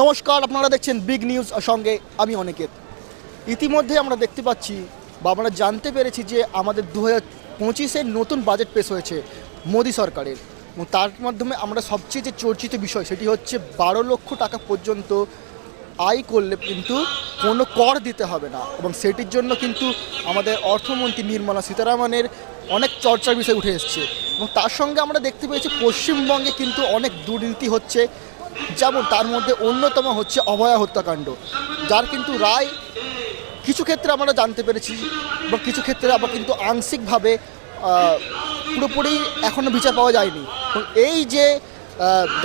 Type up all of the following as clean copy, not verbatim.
নমস্কার, আপনারা দেখছেন বিগ নিউজ, সঙ্গে আমি অনিকেত। ইতিমধ্যে আমরা দেখতে পাচ্ছি বা আমরা জানতে পেরেছি যে আমাদের 2025-এর নতুন বাজেট পেশ হয়েছে মোদি সরকারের, এবং তার মাধ্যমে আমরা সবচেয়ে যে চর্চিত বিষয় সেটি হচ্ছে 12 লক্ষ টাকা পর্যন্ত আয় করলে কিন্তু কোনো কর দিতে হবে না, এবং সেটির জন্য কিন্তু আমাদের অর্থমন্ত্রী নির্মলা সীতারামনের অনেক চর্চার বিষয় উঠে এসছে। এবং তার সঙ্গে আমরা দেখতে পেয়েছি পশ্চিমবঙ্গে কিন্তু অনেক দুর্নীতি হচ্ছে, যেমন তার মধ্যে অন্যতম হচ্ছে অভয়া হত্যাকাণ্ড, যার কিন্তু রায় কিছু ক্ষেত্রে আমরা জানতে পেরেছি এবং কিছু ক্ষেত্রে আবার কিন্তু আংশিকভাবে পুরোপুরি এখনও বিচার পাওয়া যায়নি। এবং এই যে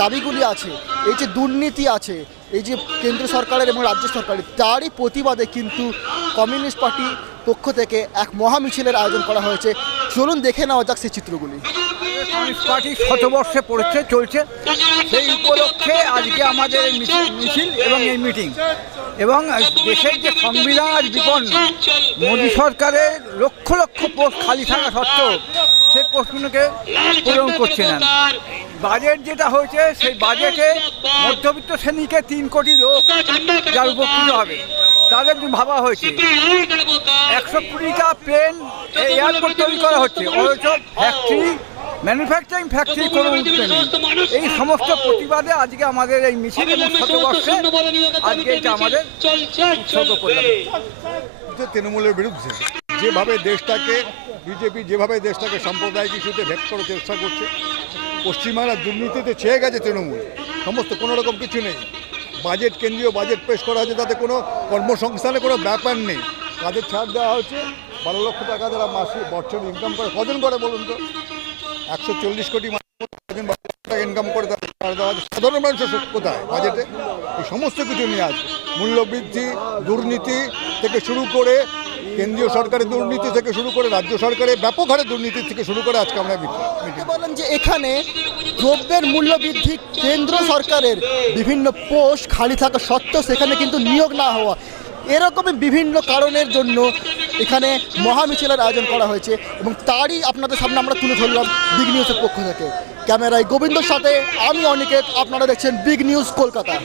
দাবিগুলি আছে, এই যে দুর্নীতি আছে, এই যে কেন্দ্র সরকারের এবং রাজ্য সরকারের, তারই প্রতিবাদে কিন্তু কমিউনিস্ট পার্টির পক্ষ থেকে এক মহামিছিলের আয়োজন করা হয়েছে। চলুন দেখে নেওয়া যাক সেই চিত্রগুলি। কমিউনিস্ট পার্টি শতবর্ষে চলছে, সেই উপলক্ষে আজকে আমাদের এই মিছিল এবং এই মিটিং, এবং দেশের যে সংবিধান আজ বিপন্ন, মোদী সরকারের লক্ষ লক্ষ পোস্ট খালি থাকা সত্ত্বেও সেই পোস্টগুলোকে পূরণ করছে না। বাজেট যেটা হয়েছে সেই বাজেটে মধ্যবিত্ত শ্রেণীকে 3 কোটি লোক যার উপকৃত হবে তাদের ভাবা হয়েছে। 120টা প্লেন এয়ারপোর্ট তৈরি করা হচ্ছে, অথচ ম্যানুফ্যাকচারিং ফ্যাক্টরি কোনো উঠবে নেই। এই সমস্ত প্রতিবাদে আজকে আমাদের এই মিছিল এবং শতবর্ষে আজকে এটা আমাদের উৎসর্গ করলাম। তৃণমূলের বিরুদ্ধে যেভাবে দেশটাকে বিজেপি যেভাবে দেশটাকে সাম্প্রদায়িক ইস্যুতে ভেদ করার চেষ্টা করছে, পশ্চিমবাংলার দুর্নীতিতে ছেয়ে গেছে তৃণমূল, সমস্ত কোনো রকম কিছু নেই। বাজেট, কেন্দ্রীয় বাজেট পেশ করা হয়েছে, তাতে কোনো কর্মসংস্থানের কোনো ব্যাপার নেই। তাদের ছাড় দেওয়া হচ্ছে 12 লক্ষ টাকা যারা মাসে বছর ইনকাম করে, কজন করে বলুন তো? 140 কোটি টাকা ইনকাম করে তাদের ছাড় দেওয়া হচ্ছে। সাধারণ মানুষের কোথায় বাজেটে? এই সমস্ত কিছু নিয়ে আছে, মূল্যবৃদ্ধি, দুর্নীতি থেকে শুরু করে কেন্দ্রীয় সরকারের দুর্নীতি থেকে শুরু করে রাজ্য সরকারের ব্যাপক হারে দুর্নীতি থেকে শুরু করে আজকে আমরা বলেন যে এখানে দ্রব্যের মূল্য বৃদ্ধি, কেন্দ্র সরকারের বিভিন্ন পোস্ট খালি থাকা সত্ত্বেও সেখানে কিন্তু নিয়োগ না হওয়া, এরকমই বিভিন্ন কারণের জন্য এখানে মহামিছিলের আয়োজন করা হয়েছে, এবং তারই আপনাদের সামনে আমরা তুলে ধরলাম বিগ নিউজের পক্ষ থেকে। ক্যামেরায় গোবিন্দর সাথে আমি অনিকেত, আপনারা দেখছেন বিগ নিউজ কলকাতা।